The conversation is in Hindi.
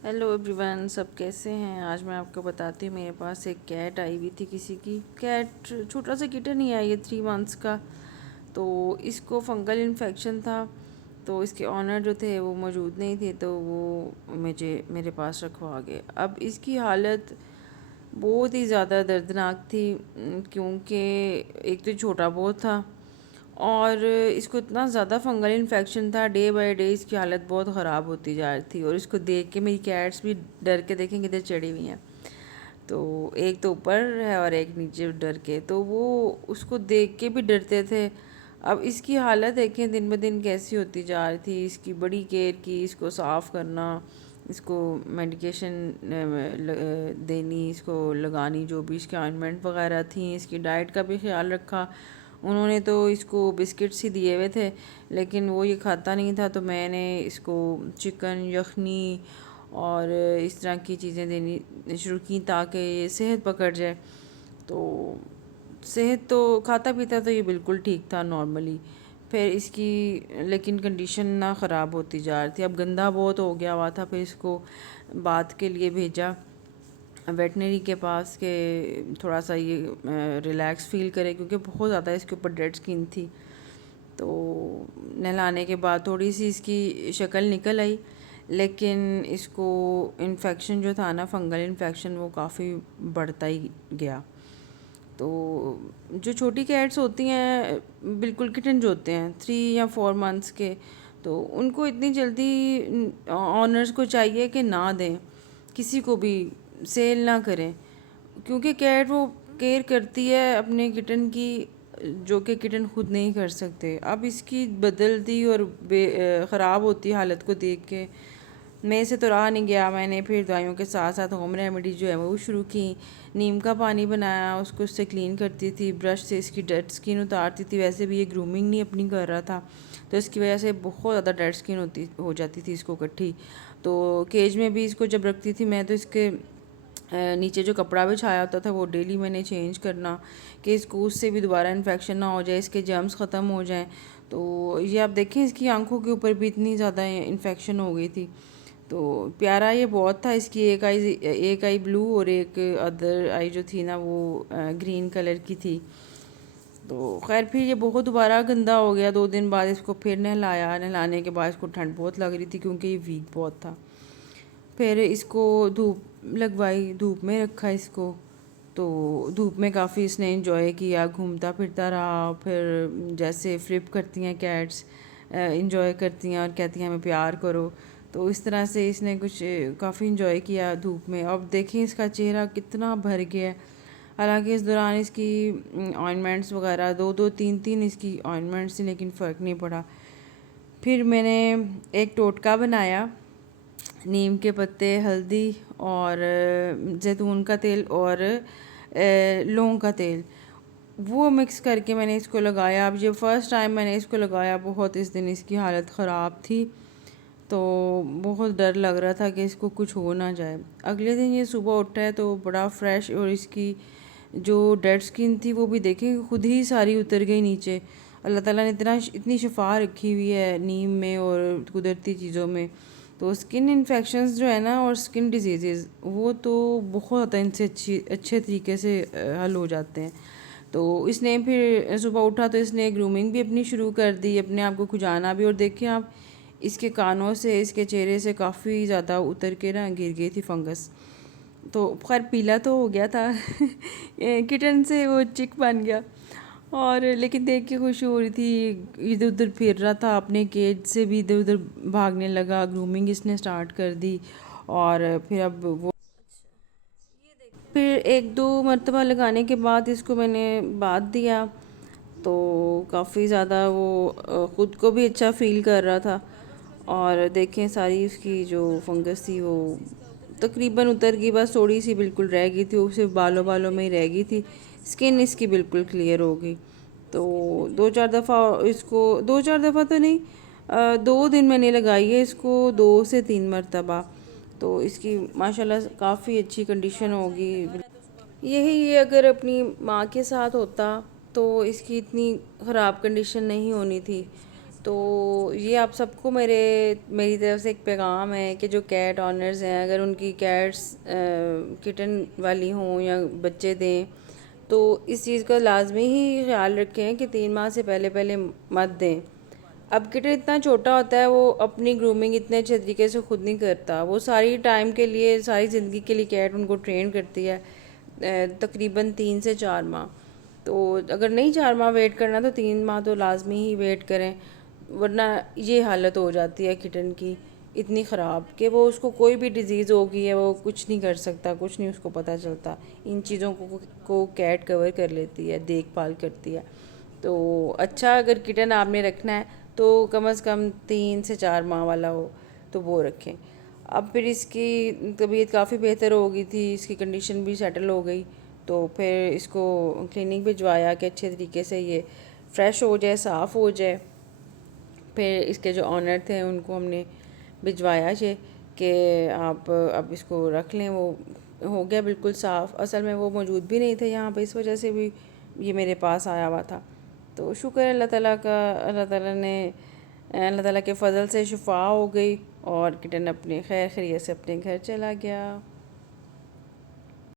हेलो एवरीवन, सब कैसे हैं। आज मैं आपको बताती हूँ, मेरे पास एक कैट आई हुई थी। किसी की कैट, छोटा सा किटन ही आई है 3 मंथ्स का। तो इसको फंगल इन्फेक्शन था। तो इसके ऑनर जो थे वो मौजूद नहीं थे, तो वो मेरे पास रखवा गए। अब इसकी हालत बहुत ही ज़्यादा दर्दनाक थी, क्योंकि एक तो छोटा बहुत था और इसको इतना ज़्यादा फंगल इन्फेक्शन था। डे बाय डे इसकी हालत बहुत ख़राब होती जा रही थी और इसको देख के मेरी कैट्स भी डर के देखें किधर चढ़ी हुई हैं। तो एक तो ऊपर है और एक नीचे डर के, तो वो उसको देख के भी डरते थे। अब इसकी हालत देखें दिन ब दिन कैसी होती जा रही थी। इसकी बड़ी केयर की, इसको साफ़ करना, इसको मेडिकेशन देनी, इसको लगानी, जो भी इसके ऑइंटमेंट वगैरह थी, इसकी डाइट का भी ख्याल रखा। उन्होंने तो इसको बिस्किट्स ही दिए हुए थे, लेकिन वो ये खाता नहीं था। तो मैंने इसको चिकन यखनी और इस तरह की चीज़ें देनी शुरू की ताकि ये सेहत पकड़ जाए। तो सेहत तो खाता पीता तो ये बिल्कुल ठीक था नॉर्मली। फिर इसकी लेकिन कंडीशन ना ख़राब होती जा रही थी। अब गंदा बहुत हो गया हुआ था। फिर इसको बात के लिए भेजा वेटनरी के पास के, थोड़ा सा ये रिलैक्स फ़ील करे, क्योंकि बहुत ज़्यादा इसके ऊपर डेड स्किन थी। तो नहलाने के बाद थोड़ी सी इसकी शक्ल निकल आई, लेकिन इसको इन्फेक्शन जो था ना, फंगल इन्फेक्शन, वो काफ़ी बढ़ता ही गया। तो जो छोटी कैट्स होती हैं, बिल्कुल किटन जो होते हैं 3 या 4 मंथ्स के, तो उनको इतनी जल्दी ऑनर्स को चाहिए कि ना दें, किसी को भी सेल ना करें, क्योंकि कैट वो केयर करती है अपने किटन की, जो कि किटन खुद नहीं कर सकते। अब इसकी बदलती और ख़राब होती हालत को देख के मेरे से तो रहा नहीं गया। मैंने फिर दवाइयों के साथ साथ होम रेमेडी जो है वो शुरू की। नीम का पानी बनाया, उसको उससे क्लीन करती थी, ब्रश से इसकी डेड स्किन उतारती थी। वैसे भी ये ग्रूमिंग नहीं अपनी कर रहा था, तो इसकी वजह से बहुत ज़्यादा डेड स्किन हो जाती थी इसको इकट्ठी। तो केज में भी इसको जब रखती थी मैं, तो इसके नीचे जो कपड़ा बिछाया होता था वो डेली मैंने चेंज करना, कि इसको उससे भी दोबारा इन्फेक्शन ना हो जाए, इसके जर्म्स ख़त्म हो जाएं। तो ये आप देखें, इसकी आंखों के ऊपर भी इतनी ज़्यादा इन्फेक्शन हो गई थी। तो प्यारा ये बहुत था। इसकी एक आई ब्लू और एक अदर आई जो थी ना, वो ग्रीन कलर की थी। तो खैर फिर ये बहुत दोबारा गंदा हो गया। 2 दिन बाद इसको फिर नहलाया। नहलाने के बाद इसको ठंड बहुत लग रही थी, क्योंकि ये वीक बहुत था। फिर इसको धूप लगवाई, धूप में रखा इसको। तो धूप में काफ़ी इसने इंजॉय किया, घूमता फिरता रहा। फिर जैसे फ्लिप करती हैं कैट्स, इंजॉय करती हैं और कहती हैं हमें प्यार करो, तो इस तरह से इसने कुछ काफ़ी इंजॉय किया धूप में। अब देखें इसका चेहरा कितना भर गया है। हालांकि इस दौरान इसकी ऑइंटमेंट्स वगैरह, 2-2 3-3 इसकी ऑइंटमेंट्स थी, लेकिन फ़र्क नहीं पड़ा। फिर मैंने एक टोटका बनाया, नीम के पत्ते, हल्दी और जैतून का तेल और लौंग का तेल, वो मिक्स करके मैंने इसको लगाया। अब ये फ़र्स्ट टाइम मैंने इसको लगाया, बहुत इस दिन इसकी हालत ख़राब थी। तो बहुत डर लग रहा था कि इसको कुछ हो ना जाए। अगले दिन ये सुबह उठा है तो बड़ा फ्रेश, और इसकी जो डेड स्किन थी वो भी देखें खुद ही सारी उतर गई नीचे। अल्लाह ताला ने इतनी शिफा रखी हुई है नीम में और कुदरती चीज़ों में। तो स्किन इन्फेक्शंस जो है ना, और स्किन डिजीज़, वो तो बहुत ज़्यादा इनसे अच्छे तरीके से हल हो जाते हैं। तो इसने फिर सुबह उठा तो इसने ग्रूमिंग भी अपनी शुरू कर दी, अपने आप को खुजाना भी। और देखें आप, इसके कानों से, इसके चेहरे से काफ़ी ज़्यादा उतर के ना गिर गई थी फंगस। तो खैर पीला तो हो गया था किटन से वो चिक बन गया। और लेकिन देख के खुशी हो रही थी। इधर उधर फिर रहा था, अपने केज से भी इधर उधर भागने लगा। ग्रूमिंग इसने स्टार्ट कर दी। और फिर अब वो, फिर 1-2 मरतबा लगाने के बाद इसको मैंने बात दिया, तो काफ़ी ज़्यादा वो ख़ुद को भी अच्छा फ़ील कर रहा था। और देखें सारी उसकी जो फंगस थी वो तकरीबन उतर गई, बस थोड़ी सी बिल्कुल रह गई थी, वो सिर्फ बालों बालों में ही रह गई थी। स्किन इसकी बिल्कुल क्लियर हो गई। तो 2-4 दफ़ा इसको, 2-4 दफ़ा तो नहीं, 2 दिन मैंने लगाई है इसको, 2 से 3 मरतबा। तो इसकी माशाल्लाह काफ़ी अच्छी कंडीशन होगी। यही ये अगर अपनी माँ के साथ होता तो इसकी इतनी ख़राब कंडीशन नहीं होनी थी। तो ये आप सबको मेरी तरफ से एक पैगाम है कि जो कैट ऑनर्स हैं, अगर उनकी कैट्स किटन वाली हों या बच्चे दें, तो इस चीज़ का लाजमी ही ख्याल रखें कि 3 माह से पहले पहले मत दें। अब किटन इतना छोटा होता है, वो अपनी ग्रूमिंग इतने अच्छे तरीके से खुद नहीं करता। वो सारी टाइम के लिए, सारी ज़िंदगी के लिए कैट उनको ट्रेन करती है, तकरीबन 3 से 4 माह। तो अगर नहीं 4 माह वेट करना तो 3 माह तो लाजमी ही वेट करें, वरना ये हालत हो जाती है किटन की इतनी ख़राब कि वो उसको कोई भी डिज़ीज़ हो गई है वो कुछ नहीं कर सकता, कुछ नहीं उसको पता चलता। इन चीज़ों को कैट कवर कर लेती है, देखभाल करती है। तो अच्छा, अगर किटन आपने रखना है तो कम से कम 3 से 4 माह वाला हो तो वो रखें। अब फिर इसकी तबीयत काफ़ी बेहतर हो गई थी, इसकी कंडीशन भी सेटल हो गई, तो फिर इसको क्लिनिक भिजवाया कि अच्छे तरीके से ये फ्रेश हो जाए, साफ़ हो जाए। फिर इसके जो ऑनर थे उनको हमने भिजवाया कि आप अब इसको रख लें। वो हो गया बिल्कुल साफ़। असल में वो मौजूद भी नहीं थे यहाँ पे, इस वजह से भी ये मेरे पास आया हुआ था। तो शुक्र है अल्लाह ताला का, अल्लाह ताला के फ़ज़ल से शिफा हो गई और किटन अपने खैर खैरियत से अपने घर चला गया।